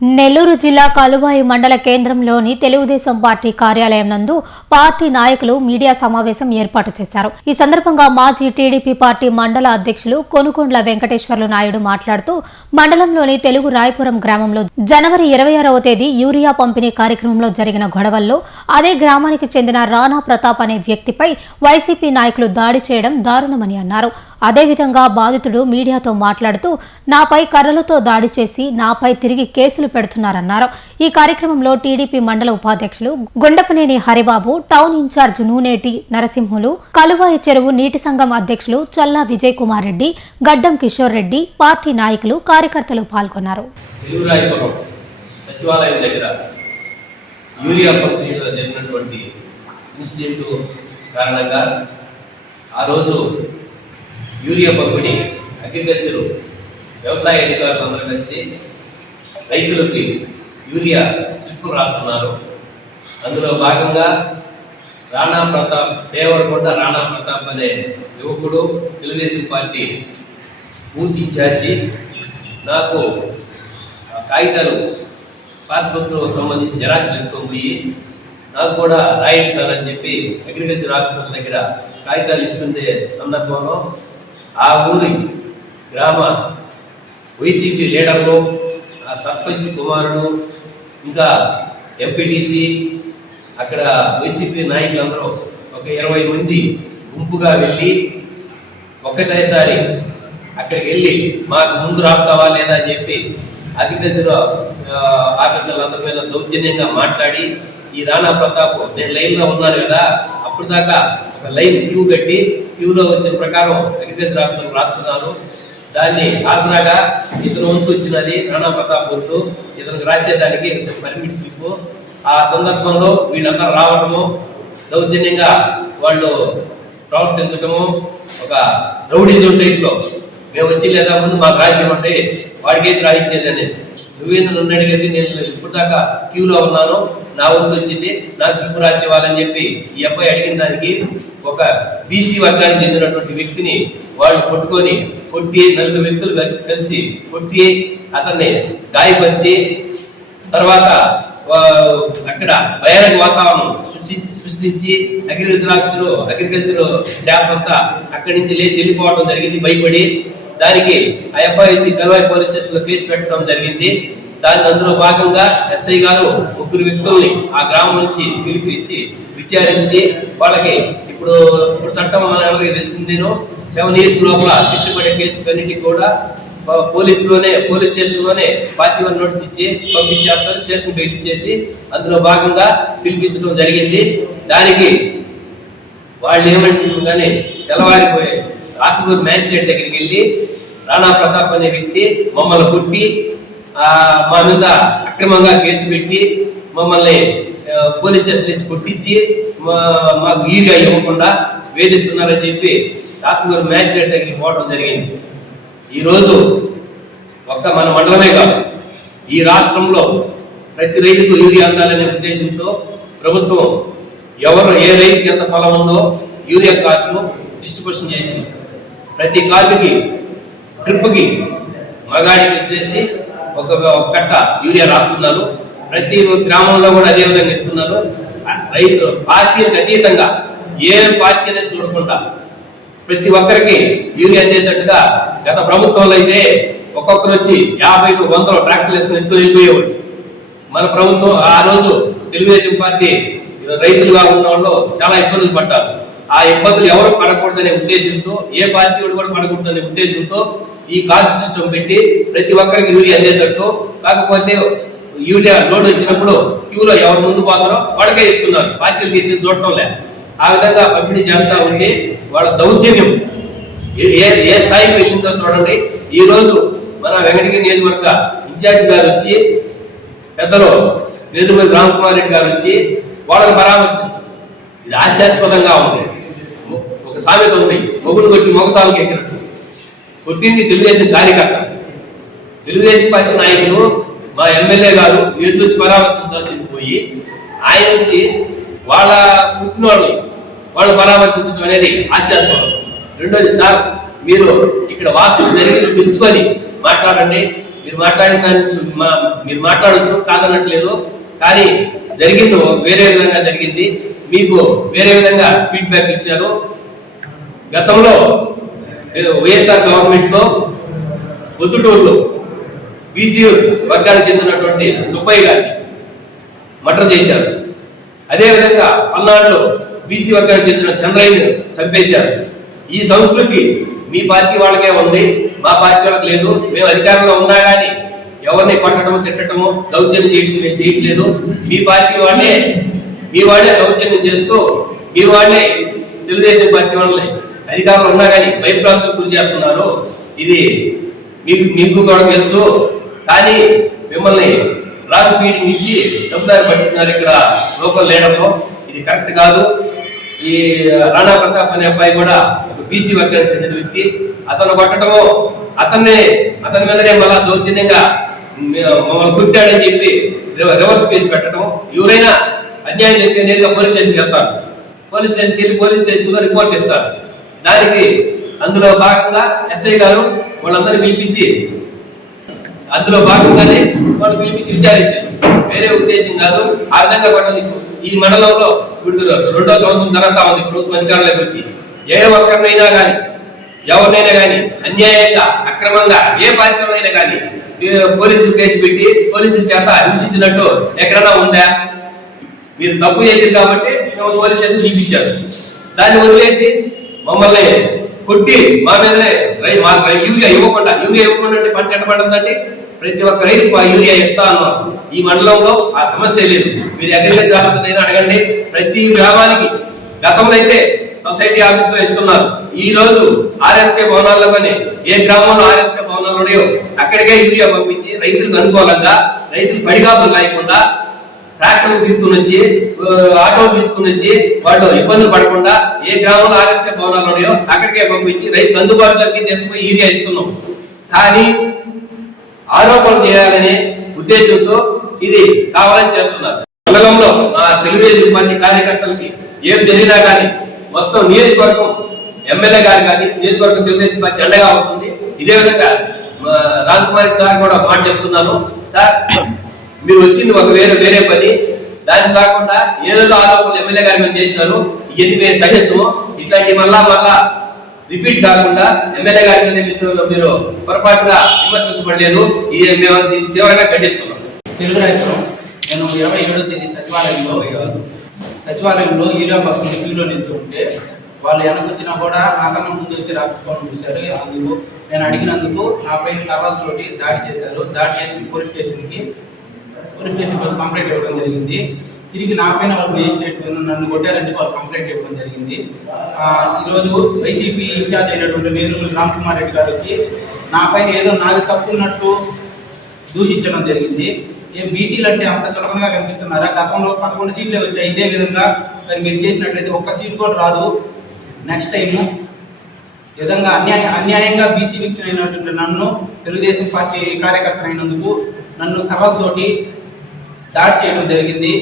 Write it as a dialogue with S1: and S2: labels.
S1: నెల్లూరు జిల్లా కలువాయి మండల కేంద్రంలోని తెలుగుదేశం పార్టీ కార్యాలయం నందు పార్టీ నాయకులు మీడియా సమావేశం ఏర్పాటు చేశారు. ఈ సందర్భంగా మాజీ టీడీపీ పార్టీ మండల అధ్యక్షులు కొనుకొండ్ల వెంకటేశ్వర్లు నాయుడు మాట్లాడుతూ మండలంలోని తెలుగు రాయపురం గ్రామంలో జనవరి ఇరవై ఆరవ తేదీ యూరియా పంపిణీ కార్యక్రమంలో జరిగిన గొడవల్లో అదే గ్రామానికి చెందిన రాణా ప్రతాప్ అనే వ్యక్తిపై వైసీపీ నాయకులు దాడి చేయడం దారుణమని అన్నారు. అదేవిధంగా బాధితుడు మీడియాతో మాట్లాడుతూ నాపై కర్రలతో దాడి చేసి నాపై తిరిగి కేసులు పెడుతున్నారన్నారు. ఈ కార్యక్రమంలో టీడీపీ మండల ఉపాధ్యక్షులు గుండపనేని హరిబాబు టౌన్ ఇన్ఛార్జ్ నూనేటి నరసింహులు కలువాయి చెరువు నీటి సంఘం అధ్యక్షులు చల్లా విజయ్ కుమార్ రెడ్డి గడ్డం కిషోర్ రెడ్డి పార్టీ నాయకులు కార్యకర్తలు పాల్గొన్నారు.
S2: సచివాలయం దగ్గర యూరియా పంపిణీలో జరిగినటువంటి ఇన్సిడెంట్ కారణంగా ఆ రోజు యూరియా పంపిణీ అగ్రికల్చర్ వ్యవసాయ అధికారులు అందరూ కలిసి రైతులకి యూరియా స్లిప్పులు రాస్తున్నారు. అందులో భాగంగా రాణా ప్రతాప్ దేవరకొండ రాణా ప్రతాప్ అనే యువకుడు తెలుగుదేశం పార్టీ బూత్ ఇన్ఛార్జి. నాకు ఆ కాగితాలు పాస్బుక్లో సంబంధించి జెరాక్స్ పెట్టుకోబోయి పోయి నాకు కూడా రాయండి సార్ అని చెప్పి అగ్రికల్చర్ ఆఫీసర్ దగ్గర కాగితాలు ఇస్తుండే సందర్భంలో ఆ ఊరి గ్రామ వైసీపీ లీడర్లు ఆ సర్పంచ్ కుమారుడు ఇంకా ఎంపీటీసీ అక్కడ వైసీపీ నాయకులందరూ ఒక ఇరవై మంది గుంపుగా వెళ్ళి ఒకటేసారి అక్కడికి వెళ్ళి మాకు ముందు రాస్తావా లేదా అని చెప్పి అగ్రికల్చర్ ఆఫీసర్లందరి మీద దౌర్జన్యంగా మాట్లాడి ఈ రాణా ప్రతాప్ నేను లైన్లో ఉన్నాను కదా అప్పుడు దాకా ఒక లైన్ క్యూ కట్టి క్యూలో వచ్చిన ప్రకారం అగ్రికల్చర్ ఆఫీసర్ రాస్తున్నారు. దాన్ని ఆసరాగా ఇతను వంతు వచ్చినది రాణా ప్రతాప్ వంతు. ఇతనికి రాసేదానికి పర్మిట్ స్లిప్ ఆ సందర్భంలో వీళ్ళందరూ రావడము దౌర్జన్యంగా వాళ్ళు ప్రవర్తించడము ఒక రౌడీజం టైప్లో మేము వచ్చి లేదా ముందు మాకు రాసి ఉంటే వాడికి ఏది రాయించేదని నువ్వేందు నన్ను అడిగేది నేను ఇప్పుడు దాకా క్యూలో ఉన్నాను. నా వంతు వచ్చింది. నాకు స్లిప్ రాసి ఇవ్వాలని చెప్పి ఈ అబ్బాయి అడిగిన దానికి ఒక బీసీ వర్గానికి చెందినటువంటి వ్యక్తిని వాళ్ళు కొట్టుకొని కొట్టి నలుగురు వ్యక్తులు కలిసి- కొట్టి అతన్ని గాయపరిచి తర్వాత అక్కడ బయాలజీ వాతావరణం సృష్టి సృష్టించి అగ్రికల్చర్ ఆఫీసర్ అగ్రికల్చర్ స్టాఫ్ అంతా అక్కడి నుంచి లేచి వెళ్ళిపోవడం జరిగింది భయపడి దానికి ఆ అబ్బాయి వచ్చి కల్వాయి పోలీస్ స్టేషన్లో కేసు పెట్టడం జరిగింది. దాని అందులో భాగంగా ఎస్ఐ గారు ముగ్గురు వ్యక్తుల్ని ఆ గ్రామం నుంచి పిలిపించి విచారించి వాళ్ళకి ఇప్పుడు ఇప్పుడు చట్టం మన అందరికీ తెలిసిందేను సెవెన్ ఇయర్స్ లోపల శిక్ష పడే కేసు అన్నిటికి కూడా పోలీసులోనే పోలీస్ స్టేషన్లోనే పార్టీ వన్ నోటీస్ ఇచ్చి పంపించేస్తారు స్టేషన్ బయట ఇచ్చేసి అందులో భాగంగా పిలిపించడం జరిగింది. దానికి వాళ్ళు ఏమంటున్నారు కానీ తెల్లవారిపోయి ఆకుకూరు మ్యాజిస్ట్రేట్ దగ్గరికి వెళ్ళి రాణా ప్రతాప్ అనే వ్యక్తి మమ్మల్ని కొట్టి మా మీద అక్రమంగా కేసు పెట్టి మమ్మల్ని పోలీస్ స్టేషన్ వేసి కొట్టించి మా- మాకు ఈగా ఇవ్వకుండా వేధిస్తున్నారని చెప్పి ఆకుకూరు మ్యాజిస్ట్రేట్ దగ్గరికి పోవడం జరిగింది. ఈరోజు ఒక్క మన మండలమే కాదు ఈ రాష్ట్రంలో ప్రతి రైతుకు యూరియా అందాలనే ఉద్దేశంతో ప్రభుత్వం ఎవరు ఏ రైతుకి ఎంత పొలం ఉందో యూరియా కార్డును డిస్ట్రిబ్యూషన్ చేసింది. ప్రతి కార్డుకి ట్రిప్కి మగాడికి వచ్చేసి ఒక ఒక కట్ట యూరియా రాస్తున్నారు. ప్రతి గ్రామంలో కూడా అదే విధంగా ఇస్తున్నారు. రైతు పార్టీలకు అతీతంగా ఏ పార్టీ అనేది చూడకుండా ప్రతి ఒక్కరికి యూరియా అందేటట్టుగా గత ప్రభుత్వంలో అయితే ఒక్కొక్కరు వచ్చి యాభై వందలు ట్రాక్టర్లు వేసుకుని ఎత్తుకొని వెళ్ళిపోయేవాడు మన ప్రభుత్వం ఆ రోజు తెలుగుదేశం పార్టీ రైతులుగా ఉన్న వాళ్ళు చాలా ఇబ్బందులు పడ్డారు. ఆ ఇబ్బందులు ఎవరు పడకూడదనే ఉద్దేశంతో ఏ పార్టీ కూడా పడకూడదనే ఉద్దేశంతో ఈ కార్డు సిస్టమ్ పెట్టి ప్రతి ఒక్కరికి యూరియా అందేటట్టు కాకపోతే యూరియా లోడ్ వచ్చినప్పుడు క్యూలో ఎవరు ముందు పోతారో వాడికే ఇస్తున్నారు. పార్టీలు తీర్చి చూడటం లేదు. ఆ విధంగా పంపిణీ చేస్తూ ఉంటే వాళ్ళ దౌర్జన్యం ఏ- ఏ ఏ స్థాయికి వెళ్ళిందో చూడండి. ఈ రోజు మన వెంకటగిరి నియోజకవర్గ ఇన్ఛార్జ్ గారు వచ్చి పెద్దలు వేదుమతి రామకుమార్ రెడ్డి గారు వచ్చి వాళ్ళని పరామర్శించారు. ఇది ఆశాస్పదంగా ఉంది. ఒక సామెత ఉంది. మొగుడు కొట్టి మొగసాలకు ఎక్కినట్టు కొట్టింది తెలుగుదేశం కార్యకర్త. తెలుగుదేశం పార్టీ నాయకులు మా ఎమ్మెల్యే గారు వీరి నుంచి పరామర్శించాల్సింది పోయి ఆయన నుంచి వాళ్ళ పుట్టినవాళ్ళు వాళ్ళు పరామర్శించడం అనేది హాస్యాస్పదం రెండోది సార్ మీరు ఇక్కడ వాస్తవం జరిగింది తెలుసుకొని మాట్లాడండి. మీరు మాట్లాడిన దానికి మా- మీరు మాట్లాడచ్చు కాదనట్లేదు. కానీ జరిగింది వేరే విధంగా జరిగింది. మీకు వేరే విధంగా ఫీడ్బ్యాక్ ఇచ్చారు. గతంలో వైఎస్ఆర్ గవర్నమెంట్లో పొద్దుటూరులో బీసీ వర్గానికి చెందినటువంటి సుబ్బయ్య గారిని మటర్ చేశారు. అదేవిధంగా పల్నాడులో బీసీ వర్గానికి చెందిన చంద్రయ్యను చంపేశారు. ఈ సంస్కృతి మీ పార్టీ వాళ్ళకే ఉంది మా పార్టీ వాళ్ళకి లేదు మేము అధికారంలో ఉన్నా కానీ ఎవరిని కొట్టడము తిట్టడము దౌర్జన్యం చేయడం మేము చేయట్లేదు. మీ పార్టీ వాళ్ళే మీ వాళ్ళే దౌర్జన్యం చేస్తూ మీ వాళ్ళే తెలుగుదేశం పార్టీ వాళ్ళని అధికారంలో ఉన్నా కానీ భయప్రాంతులకు గురి చేస్తున్నారు. ఇది మీకు మీకు కూడా తెలుసు. కానీ మిమ్మల్ని రాంగ్ ఫీడింగ్ ఇచ్చి డబ్బుదారి పట్టించినారు ఇక్కడ లోకల్ లేడంలో. ఇది కరెక్ట్ కాదు. ఈ రాణా ప్రతాప్ అనే అబ్బాయి కూడా ఒక బీసీ వర్గానికి చెందిన వ్యక్తి. అతను కొట్టడము అతన్ని అతని మీదనే మళ్ళా దౌర్జన్యంగా మమ్మల్ని కుట్టాడని చెప్పి రివర్స్ కేసు పెట్టడం ఎవరైనా అన్యాయం చెప్పి నేరుగా పోలీస్ స్టేషన్కి వెళ్తారు. పోలీస్ స్టేషన్కి వెళ్ళి పోలీస్ స్టేషన్లో రిపోర్ట్ ఇస్తారు. దానికి అందులో భాగంగా ఎస్ఐ గారు వాళ్ళందరినీ పిలిపించి అందులో భాగంగానే వాళ్ళు పిలిపించి విచారించారు వేరే ఉద్దేశం కాదు. ఆ విధంగా పట్టింది ఈ మండలంలో విడుదల రెండో సంవత్సరం జరుగుతా ఉంది ప్రభుత్వం అధికారంలోకి వచ్చి. ఏ ఒక్కరినైనా కానీ ఎవరినైనా కానీ అన్యాయంగా అక్రమంగా ఏ పార్టీలోనైనా కానీ పోలీసులు కేసు పెట్టి పోలీసుల చేత హింసించినట్టు ఎక్కడైనా ఉందా? మీరు తప్పు చేసింది కాబట్టి మేము పోలీస్ స్టేషన్ పిలిపించారు. దాన్ని వదిలేసి మమ్మల్ని కొట్టి మా మీదనే మాకు యూరియా ఇవ్వకుండా యూరియా ఇవ్వకుండా అంటే పంట ఎట్టబడుతుందండి ప్రతి ఒక్క రైతుకు ఆ యూరియా ఇస్తా అన్నారు ఈ మండలంలో ఆ సమస్య లేదు. మీరు అగ్రికల్చర్ ఆఫీసర్ అడగండి. ప్రతి గ్రామానికి గతంలో అయితే సొసైటీ ఆఫీసులో ఇస్తున్నారు. ఈ రోజు ఆర్ఎస్కే భవనాల్లో కానీ ఏ గ్రామంలో ఆర్ఎస్కే భవనాలు ఉన్నాయో అక్కడికే యూరియా పంపించి రైతులకు అనుకూలంగా రైతులు పడిగాపులు లేకుండా ట్రాక్టర్లు తీసుకుని వచ్చి ఆటోలు తీసుకుని వచ్చి వాళ్ళు ఇబ్బందులు పడకుండా ఏ గ్రామంలో ఆర్ఎస్కే భవనాలు ఉన్నాయో అక్కడికే పంపించి రైతు అందుబాటులోకి తీసుకుని యూరియా ఇస్తున్నాం. కానీ ఆరోపణలు చేయాలనే ఉద్దేశంతో ఇది కావాలని చేస్తున్నారు. మండలంలో మా తెలుగుదేశం పార్టీ కార్యకర్తలకి ఏం జరిగినా కానీ మొత్తం నియోజకవర్గం ఎమ్మెల్యే గారు కానీ నియోజకవర్గం తెలుగుదేశం పార్టీ అండగా ఉంటుంది. ఇదే విధంగా రాజ్ కుమార్ సార్ కూడా మాట చెప్తున్నాను. సార్ మీరు వచ్చింది ఒక వేరే వేరే పని. దాని కాకుండా ఏదో ఆరోపణలు ఎమ్మెల్యే గారి మీద చేసినారు. ఇవన్నీ మేము సహించము. ఇట్లాంటి మళ్ళా మళ్ళా రిపీట్ కాకుండా ఎమ్మెల్యే గారి మిత్రులు మీరు మీరు పొరపాటుగా విమర్శించబడలేదు. ఇది మేము తీవ్రంగా ఖండిస్తున్నాం.
S3: తెలుగు రాష్ట్రం నేను ఇరవై ఏడో తేదీ సచివాలయంలో సచివాలయంలో యూరియా కోసం క్యూలో నిల్చుంటే వాళ్ళు వెనకొచ్చినా కూడా నాకన్నా ముందు వచ్చి రాపించుకోవడం చూశారు. అందుకు నేను అడిగినందుకు నా పైన కర్రలతోటి దాడి చేశారు. దాడి చేసి పోలీస్ స్టేషన్కి పోలీస్ స్టేషన్కి కంప్లైంట్ ఇవ్వడం జరిగింది. తిరిగి నాపైన వాళ్ళు మేజిస్ట్రేట్ నన్ను కొట్టారని వాళ్ళు కంప్లైంట్ ఇవ్వడం జరిగింది. ఈరోజు వైసీపీ ఇన్ఛార్జ్ అయినటువంటి నేను రామ్కుమార్ రెడ్డి గారు వచ్చి నాపైన ఏదో నాది తప్పు ఉన్నట్టు దూషించడం జరిగింది. ఏం బీసీలు అంటే అంత చులకనగా కనిపిస్తున్నారా? గతంలో పదకొండు సీట్లే వచ్చాయి. ఇదే విధంగా మరి మీరు చేసినట్లయితే ఒక్క సీట్ కూడా రాదు. నెక్స్ట్ టైం ఈ విధంగా అన్యాయ అన్యాయంగా బీసీ వ్యక్తి అయినటువంటి నన్ను తెలుగుదేశం పార్టీ కార్యకర్త అయినందుకు నన్ను కర్రలతోటి దాడి చేయడం జరిగింది.